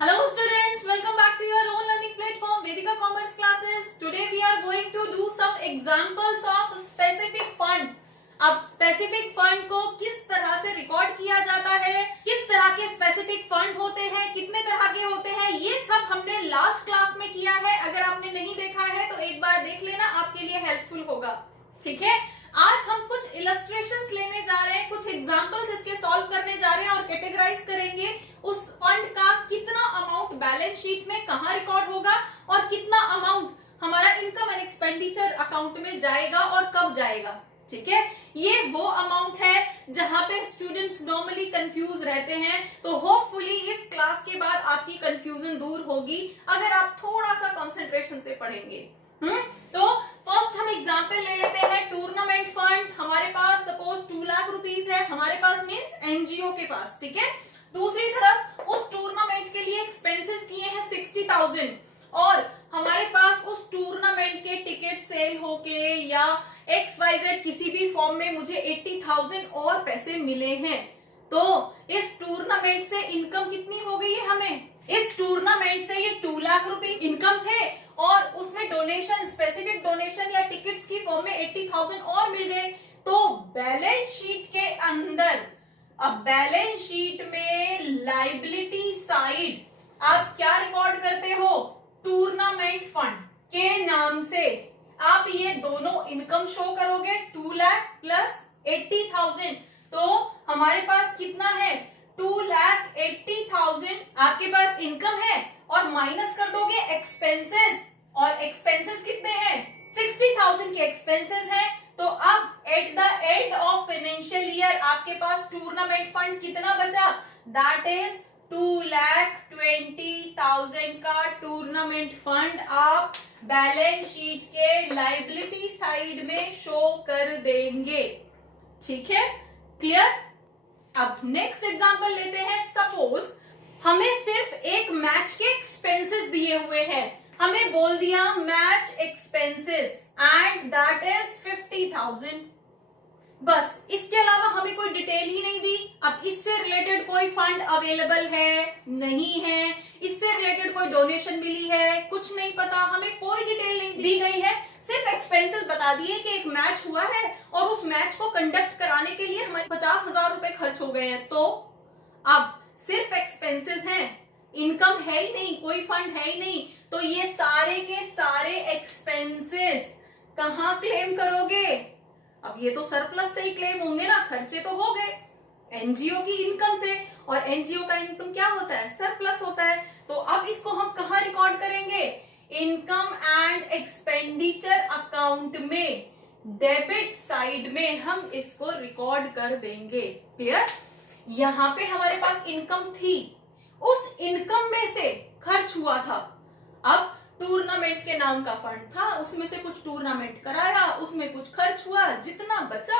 Hello students, welcome back to your own learning platform Vedika Commerce classes. Today we are going to do some examples of specific fund. अब specific fund को किस तरह से record किया जाता है, किस तरह के स्पेसिफिक फंड होते हैं, कितने तरह के होते हैं, ये सब हमने लास्ट क्लास में किया है. अगर आपने नहीं देखा है तो एक बार देख लेना, आपके लिए हेल्पफुल होगा. ठीक है, आज हम कुछ इलस्ट्रेशंस लेने जा रहे हैं, कुछ एग्जांपल्स इसके सॉल्व करने जा रहे हैं और कैटेगराइज करेंगे उस फंड का कितना अमाउंट बैलेंस शीट में कहां रिकॉर्ड होगा और कितना अमाउंट हमारा इनकम एंड एक्सपेंडिचर अकाउंट में जाएगा और कब जाएगा. ठीक है, ये वो अमाउंट है जहां पे स्टूडेंट्स नॉर्मली कंफ्यूज रहते हैं. तो होपफुली इस क्लास के बाद आपकी कंफ्यूजन दूर होगी अगर आप थोड़ा सा कंसंट्रेशन से पढ़ेंगे. तो फर्स्ट हम एग्जांपल ले लेते हैं. टूर्नामेंट फंड हमारे पास सपोज 2 लाख रुपीस है हमारे पास, मींस एनजीओ के पास. ठीक है, दूसरी तरफ उस टूर्नामेंट के लिए एक्सपेंसेस किए हैं 60,000 और हमारे पास उस टूर्नामेंट के टिकट सेल होके या XYZ किसी भी फॉर्म में मुझे 80,000 और पैसे मिले हैं. तो इस टूर्नामेंट से इनकम कितनी हो गई है हमें? इस टूर्नामेंट से ये 2 लाख रुपए इनकम थे और उसमें डोनेशन, स्पेसिफिक डोनेशन या टिकट्स की फॉर्म में 80,000 और मिल गए. तो बैलेंस शीट के अंदर, अब बैलेंस शीट में लायबिलिटी साइड आप क्या रिकॉर्ड करते हो? टूर्नामेंट फंड के नाम से आप ये दोनों इनकम शो करोगे. 2 लाख प्लस 80,000, तो हमारे पास कितना है? 2,80,000 आपके पास इनकम है और माइनस कर दोगे एक्सपेंसेस, और एक्सपेंसेस कितने हैं? 60,000 के एक्सपेंसेस हैं. तो अब at the end of financial year आपके पास टूर्नामेंट फंड कितना बचा? दैट इज 2,20,000 का टूर्नामेंट फंड आप बैलेंस शीट के लायबिलिटी साइड में शो कर देंगे. ठीक है, क्लियर? अब नेक्स्ट एग्जांपल लेते हैं. सपोज हमें सिर्फ एक मैच के एक्सपेंसेस दिए हुए हैं. हमें बोल दिया match expenses and that is 50,000. बस, इसके अलावा हमें कोई डिटेल ही नहीं दी. अब इससे रिलेटेड कोई फंड अवेलेबल है, नहीं है, इससे रिलेटेड कोई डोनेशन मिली है, कुछ नहीं पता, हमें कोई डिटेल नहीं दी गई है. सिर्फ एक्सपेंसेस बता दिए कि एक मैच हुआ है और उस मैच को कंडक्ट कराने के लिए हमारे 50,000 रुपए खर्च हो गए हैं. तो अब सिर्फ एक्सपेंसेस हैं, इनकम है ही नहीं, कोई फंड है ही नहीं. तो ये सारे के सारे एक्सपेंसेस कहां क्लेम करोगे? अब ये तो सरप्लस से ही क्लेम होंगे ना, खर्चे तो हो गए एनजीओ की इनकम से, और एनजीओ का इनकम क्या होता है? सरप्लस होता है. तो अब इसको हम कहां रिकॉर्ड करेंगे? इनकम एंड एक्सपेंडिचर अकाउंट में, डेबिट साइड में हम इसको रिकॉर्ड कर देंगे. क्लियर? यहां पे हमारे पास इनकम थी, उस इनकम में से खर्च हुआ था. अब टूर्नामेंट के नाम का फंड था, उसमें से कुछ टूर्नामेंट कराया, उसमें कुछ खर्च हुआ, जितना बचा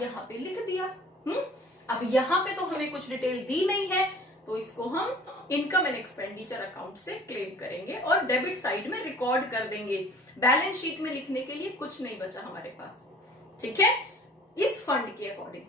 यहाँ पे लिख दिया. अब यहाँ पे तो हमें कुछ डिटेल दी नहीं है, तो इसको हम इनकम एंड एक्सपेंडिचर अकाउंट से क्लेम करेंगे और डेबिट साइड में रिकॉर्ड कर देंगे. बैलेंस शीट में लिखने के लिए कुछ नहीं बचा हमारे पास. ठीक है, इस फंड के अकॉर्डिंग.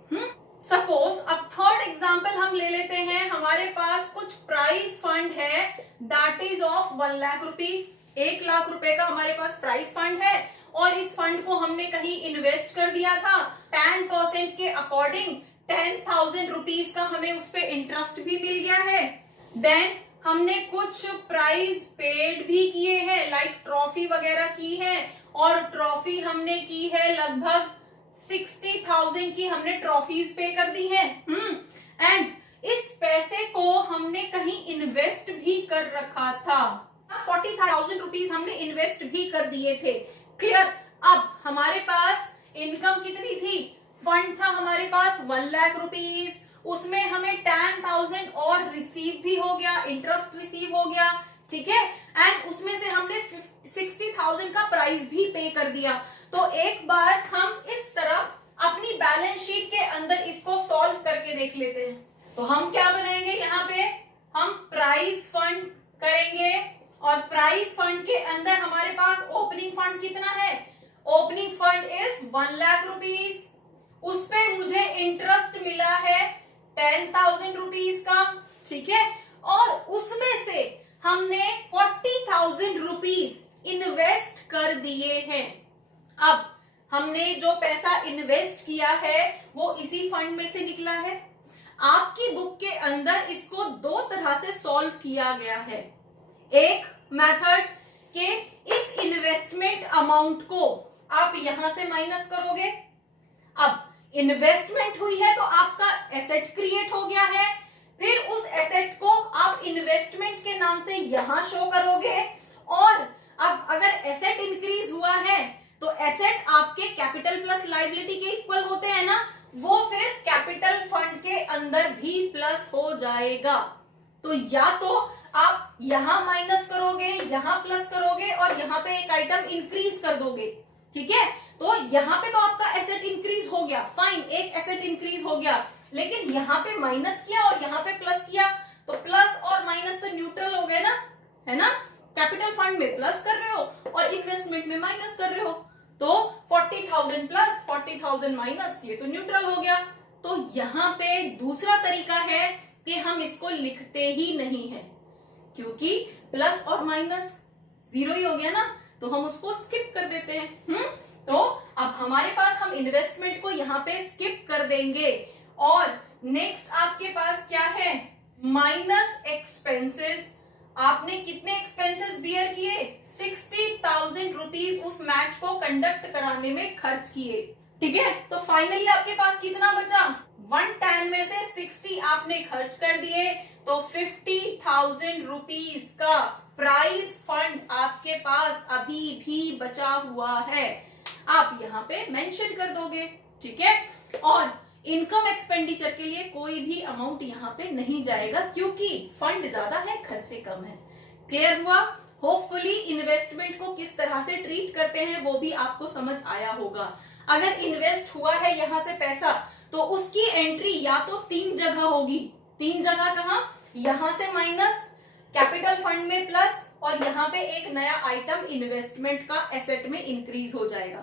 सपोज अब थर्ड एग्जांपल हम ले लेते हैं. हमारे पास कुछ प्राइज फंड है that is of 1 lakh rupees. 1 lakh रुपए का हमारे पास प्राइज फंड है और इस फंड को हमने कहीं इन्वेस्ट कर दिया था. 10% के अकॉर्डिंग 10,000 रुपीज का हमें उस पर इंटरेस्ट भी मिल गया है. देन हमने कुछ प्राइज पेड भी किए हैं, लाइक ट्रॉफी वगैरह की है, और ट्रॉफी हमने की है लगभग 60,000 की हमने ट्रॉफीज पे कर दी है. एंड इस पैसे को हमने कहीं इन्वेस्ट भी कर रखा था. 40,000 रुपीज हमने इन्वेस्ट भी कर दिए थे. क्लियर? अब हमारे पास इनकम कितनी थी? फंड था हमारे पास 1 लाख रुपीज, उसमें हमें 10,000 और रिसीव भी हो गया, इंटरेस्ट रिसीव हो गया. ठीक है, एंड उसमें से हमने 60,000 का प्राइस भी पे कर दिया. तो एक बार हम इस तरफ अपनी बैलेंस शीट के अंदर इसको सॉल्व करके देख लेते हैं. तो हम क्या बनाएंगे? यहाँ पे हम प्राइस फंड करेंगे और प्राइस फंड के अंदर हमारे पास ओपनिंग फंड कितना है? Opening fund is 1 lakh rupees. उस पे मुझे इंटरेस्ट मिला है 10,000 रुपीज का. ठीक है, और उसमें से हमने 40,000 रुपीज इन्वेस्ट कर दिए हैं। अब हमने जो पैसा इन्वेस्ट किया है वो इसी फंड में से निकला है। आपकी बुक के अंदर इसको दो तरह से सॉल्व किया गया है। एक मेथड के इस इन्वेस्टमेंट अमाउंट को आप यहां से माइनस करोगे। अब इन्वेस्टमेंट हुई है तो आपका एसेट क्रिएट हो गया है, फिर उस एसेट को आप इन्वेस्टमेंट के नाम से यहां शो करोगे। और अब अगर एसेट इंक्रीज हुआ है तो एसेट आपके कैपिटल प्लस लायबिलिटी के इक्वल होते हैं ना, वो फिर कैपिटल फंड के अंदर भी प्लस हो जाएगा। तो या तो आप यहां माइनस करोगे, यहां प्लस करोगे और यहां पे एक आइटम इंक्रीज कर दोगे। ठीक है, तो यहां पे तो आपका एसेट इंक्रीज हो गया, फाइन, एक एसेट इंक्रीज हो गया, लेकिन यहां पे माइनस किया और यहां पे प्लस किया तो प्लस और माइनस तो न्यूट्रल हो गए ना, है ना। कैपिटल फंड में प्लस कर रहे हो और इन्वेस्टमेंट में माइनस कर रहे हो, तो 40,000 प्लस 40,000 माइनस, ये तो न्यूट्रल हो गया। तो यहां पे दूसरा तरीका है कि हम इसको लिखते ही नहीं है, क्योंकि प्लस और माइनस जीरो ही हो गया ना, तो हम उसको स्किप कर देते हैं। तो अब हमारे पास, हम इन्वेस्टमेंट को यहाँ पे स्किप कर देंगे और नेक्स्ट आपके पास क्या है, माइनस एक्सपेंसेस। आपने कितने एक्सपेंसेस बियर किए, 60,000 रुपीज उस मैच को कंडक्ट कराने में खर्च किए। ठीक है, तो फाइनली आपके पास कितना बचा, 110 में से 60 आपने खर्च कर दिए, तो 50,000 रुपीज का प्राइज फंड आपके पास अभी भी बचा हुआ है। आप यहाँ पे मेंशन कर दोगे। ठीक है, और इनकम एक्सपेंडिचर के लिए कोई भी अमाउंट यहाँ पे नहीं जाएगा, क्योंकि फंड ज्यादा है, खर्चे कम है। क्लियर हुआ? होपफुली इन्वेस्टमेंट को किस तरह से ट्रीट करते हैं वो भी आपको समझ आया होगा। अगर इन्वेस्ट हुआ है यहाँ से पैसा, तो उसकी एंट्री या तो 3 जगह होगी। 3 जगह कहाँ, यहां से माइनस, कैपिटल फंड में प्लस, और यहाँ पे एक नया आइटम इन्वेस्टमेंट का एसेट में इंक्रीज हो जाएगा।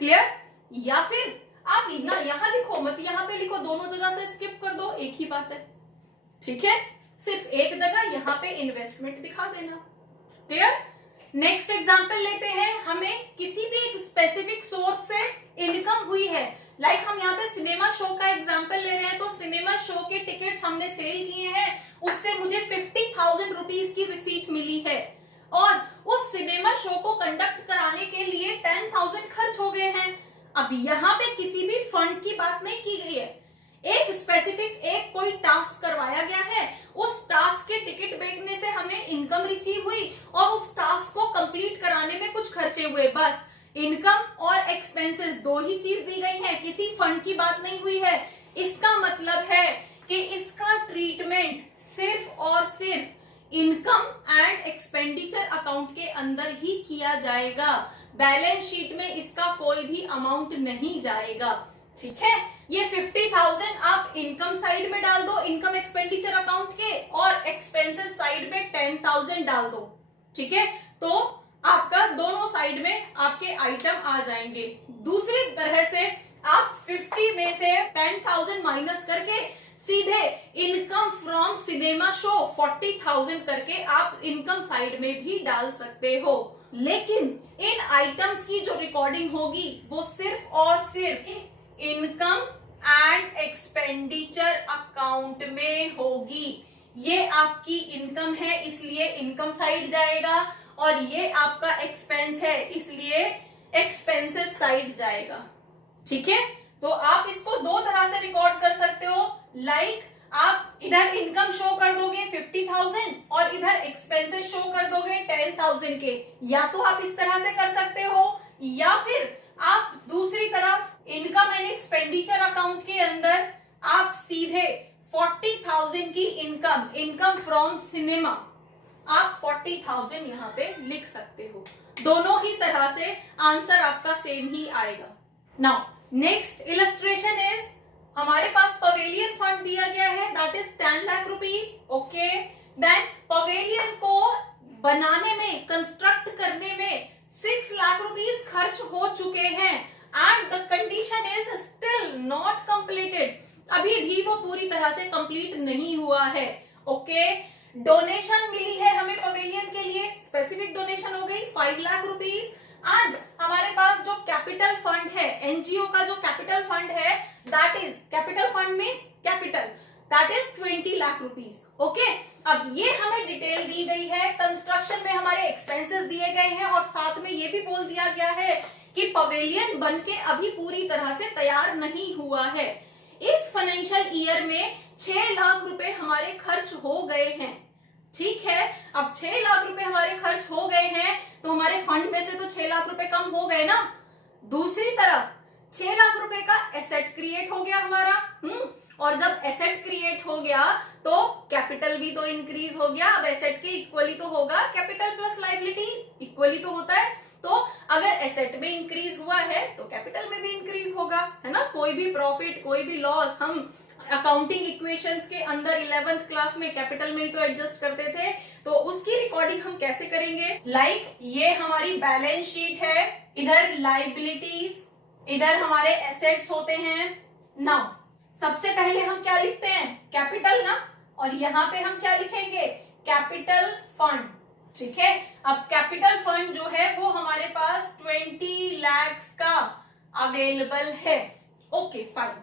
क्लियर? या फिर आप ना यहां लिखो मत, यहाँ पे लिखो, दोनों जगह से स्किप कर दो, एक ही बात है। ठीक है, सिर्फ एक जगह यहाँ पे इन्वेस्टमेंट दिखा देना। क्लियर? नेक्स्ट एग्जांपल लेते हैं। हमें किसी भी एक स्पेसिफिक सोर्स से इनकम हुई है, लाइक हम यहाँ पे सिनेमा शो का एग्जांपल ले रहे हैं, तो सिनेमा शो के टिकट्स हमने सेल किए हैं, उससे मुझे 50,000 रुपीज की रिसीट मिली है, और उस सिनेमा शो को कंडक्ट कराने के लिए 10,000 खर्च हो गए हैं। अब यहाँ पे किसी भी फंड की बात नहीं की गई है, एक स्पेसिफिक एक कोई टास्क करवाया गया है, उस टास्क के टिकट बेचने से हमें इनकम रिसीव हुई और उस टास्क को कंप्लीट कराने में कुछ खर्चे हुए, बस। इनकम और एक्सपेंसेस दो ही चीज दी गई है, किसी फंड की बात नहीं हुई है। इसका मतलब है कि इसका ट्रीटमेंट सिर्फ और सिर्फ इनकम एंड एक्सपेंडिचर अकाउंट के अंदर ही किया जाएगा, बैलेंस शीट में इसका कोई भी अमाउंट नहीं जाएगा। ठीक है, ये 50,000 आप इनकम साइड में डाल दो, इनकम एक्सपेंडिचर अकाउंट के, और एक्सपेंसेस साइड में 10,000 डाल दो। ठीक है, तो आपका दोनों साइड में आपके आइटम आ जाएंगे। दूसरी तरह से आप 50 में से 10,000 माइनस करके सीधे इनकम फ्रॉम सिनेमा शो 40,000 करके आप इनकम साइड में भी डाल सकते हो, लेकिन इन आइटम्स की जो रिकॉर्डिंग होगी वो सिर्फ और सिर्फ इनकम एंड एक्सपेंडिचर अकाउंट में होगी। ये आपकी इनकम है इसलिए इनकम साइड जाएगा, और ये आपका एक्सपेंस है इसलिए एक्सपेंसेस साइड जाएगा। ठीक है, तो आप इसको दो तरह से रिकॉर्ड कर सकते हो, लाइक आप इधर इनकम शो कर दोगे 50,000 और इधर एक्सपेंसेस शो कर दोगे 10,000 के, या तो आप इस तरह से कर सकते हो, या फिर आप दूसरी तरफ इनकम एंड एक्सपेंडिचर अकाउंट के अंदर आप सीधे 40,000 की इनकम फ्रॉम सिनेमा आप 40,000 यहाँ पे लिख सकते हो। दोनों ही तरह से आंसर आपका सेम ही आएगा। नाउ नेक्स्ट इलस्ट्रेशन इज, हमारे पास पवेलियन फंड दिया गया है, that is 10 lakh rupees. Okay, then pavilion को बनाने में, कंस्ट्रक्ट करने में 6 लाख रुपीज खर्च हो चुके हैं, and the condition is still not completed. अभी भी वो पूरी तरह से कंप्लीट नहीं हुआ है। ओके, डोनेशन मिली है हमें पवेलियन के लिए, स्पेसिफिक डोनेशन हो गई 5 लाख रुपीज। एंड हमारे पास जो कैपिटल फंड है, एनजीओ का जो कैपिटल फंड है, that is capital fund means capital, that is 20 lakh rupees. Okay, अब ये हमें डिटेल दी गई है, कंस्ट्रक्शन में हमारे एक्सपेंसेस दिए गए हैं और साथ में ये भी बोल दिया गया है कि पवेलियन बनके अभी पूरी तरह से तैयार नहीं हुआ है। इस फाइनेंशियल ईयर में 6 लाख रुपए हमारे खर्च हो गए हैं। ठीक है, अब 6 लाख रुपए हमारे खर्च हो गए हैं तो हमारे फंड में से तो 6 लाख रुपए कम हो गए ना। दूसरी तरफ 6 लाख रुपए का एसेट क्रिएट हो गया हमारा, और जब एसेट क्रिएट हो गया तो कैपिटल भी तो इंक्रीज हो गया। अब एसेट के इक्वली तो होगा, कैपिटल प्लस लायबिलिटीज इक्वली तो होता है, तो अगर एसेट में इंक्रीज हुआ है तो कैपिटल में भी इंक्रीज होगा, है ना। कोई भी प्रॉफिट, कोई भी लॉस हम अकाउंटिंग इक्वेशंस के अंदर 11th क्लास में कैपिटल में ही तो एडजस्ट करते थे, तो उसकी रिकॉर्डिंग हम कैसे करेंगे। लाइक ये हमारी बैलेंस शीट है, इधर लायबिलिटीज, इधर हमारे एसेट्स होते हैं। नाउ सबसे पहले हम क्या लिखते हैं, कैपिटल ना, और यहाँ पे हम क्या लिखेंगे, कैपिटल फंड। ठीक है, अब कैपिटल फंड जो है वो हमारे पास 20 लाख का अवेलेबल है। ओके फाइन,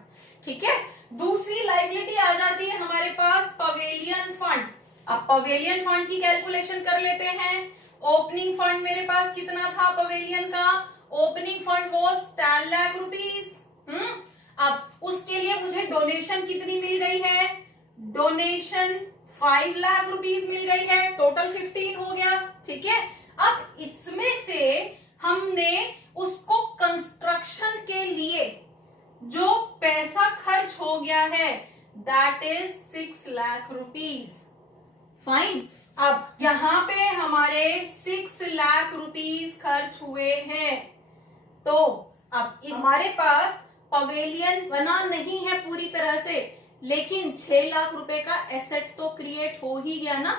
ठीक है। दूसरी लायबिलिटी आ जाती है हमारे पास पवेलियन फंड। अब पवेलियन फंड की कैलकुलेशन कर लेते हैं। ओपनिंग फंड मेरे पास कितना था पवेलियन का, opening fund was 10 lakh rupees. अब उसके लिए मुझे डोनेशन कितनी मिल गई है, डोनेशन 5 लाख रुपीज मिल गई है, टोटल 15 हो गया। ठीक है, अब इसमें से हमने उसको कंस्ट्रक्शन के लिए जो पैसा खर्च हो गया है that is 6 lakh rupees. Fine, अब यहां पे हमारे 6 लाख रुपीज खर्च हुए हैं, तो अब हमारे पास पवेलियन बना नहीं है पूरी तरह से, लेकिन 6 लाख रुपए का एसेट तो क्रिएट हो ही गया ना।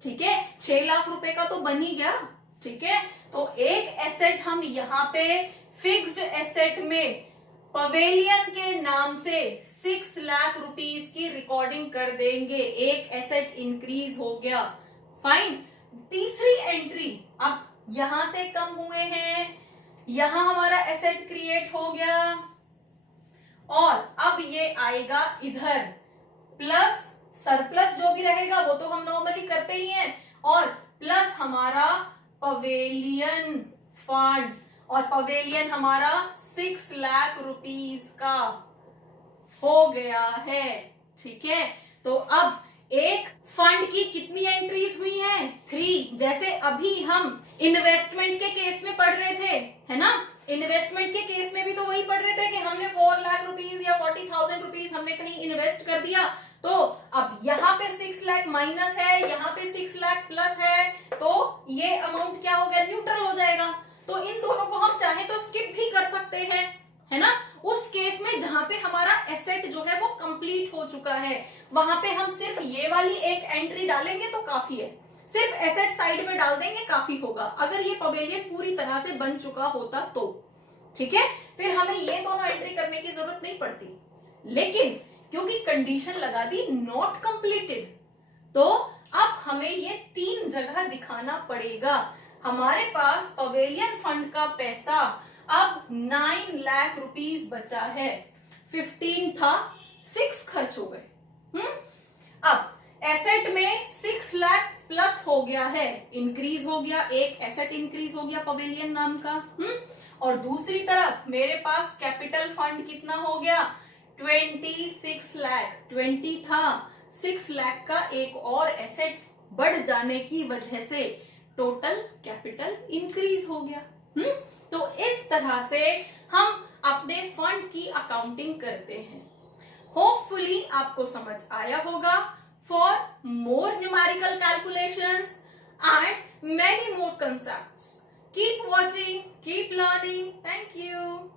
ठीक है, 6 लाख रुपए का तो बन ही गया। ठीक है, तो एक एसेट हम यहाँ पे फिक्स्ड एसेट में पवेलियन के नाम से 6 लाख रुपीज की रिकॉर्डिंग कर देंगे, एक एसेट इंक्रीज हो गया। फाइन, तीसरी एंट्री, अब यहां से कम हुए हैं, यहां हमारा एसेट क्रिएट हो गया, और अब ये आएगा इधर प्लस सरप्लस जो भी रहेगा वो तो हम नॉर्मली करते ही हैं, और प्लस हमारा पवेलियन फंड, और पवेलियन हमारा 6 लाख रुपीज का हो गया है। ठीक है, तो अब एक फंड की कितनी एंट्रीज हुई हैं, 3। जैसे अभी हम इन्वेस्टमेंट के केस में पढ़ रहे थे, है ना, इन्वेस्टमेंट के केस में भी तो वही पढ़ रहे थे कि हमने 4 लाख रुपीज या 40,000 रुपीज हमने कहीं इन्वेस्ट कर दिया, तो अब यहाँ पे 6 लाख माइनस है, यहाँ पे 6 लाख प्लस है, तो ये अमाउंट क्या हो गया, न्यूट्रल हो जाएगा। तो इन दोनों को हम चाहे तो स्किप भी कर सकते हैं, है ना। उस केस में जहां पे हमारा एसेट जो है वो कंप्लीट हो चुका है, वहां पे हम सिर्फ ये वाली एक एंट्री डालेंगे तो काफी है, सिर्फ एसेट साइड में डाल देंगे काफी होगा, अगर ये पवेलियन पूरी तरह से बन चुका होता तो। ठीक है, फिर हमें ये दोनों एंट्री करने की जरूरत नहीं पड़ती, लेकिन क्योंकि कंडीशन लगा दी नॉट कंप्लीटेड, तो अब हमें ये 3 जगह दिखाना पड़ेगा। हमारे पास पवेलियन फंड का पैसा अब 9 लाख रुपीज बचा है, 15 था, 6 खर्च हो गए। अब एसेट में 6 लाख प्लस हो गया है, इंक्रीज हो गया, एक एसेट इंक्रीज हो गया पवेलियन नाम का। और दूसरी तरफ मेरे पास कैपिटल फंड कितना हो गया, 26 लाख, 20 था, 6 लाख का एक और एसेट बढ़ जाने की वजह से टोटल कैपिटल इंक्रीज हो गया। तो इस तरह से हम अपने फंड की अकाउंटिंग करते हैं। होपफुली आपको समझ आया होगा। For more numerical calculations and many more concepts, keep watching, keep learning. Thank you.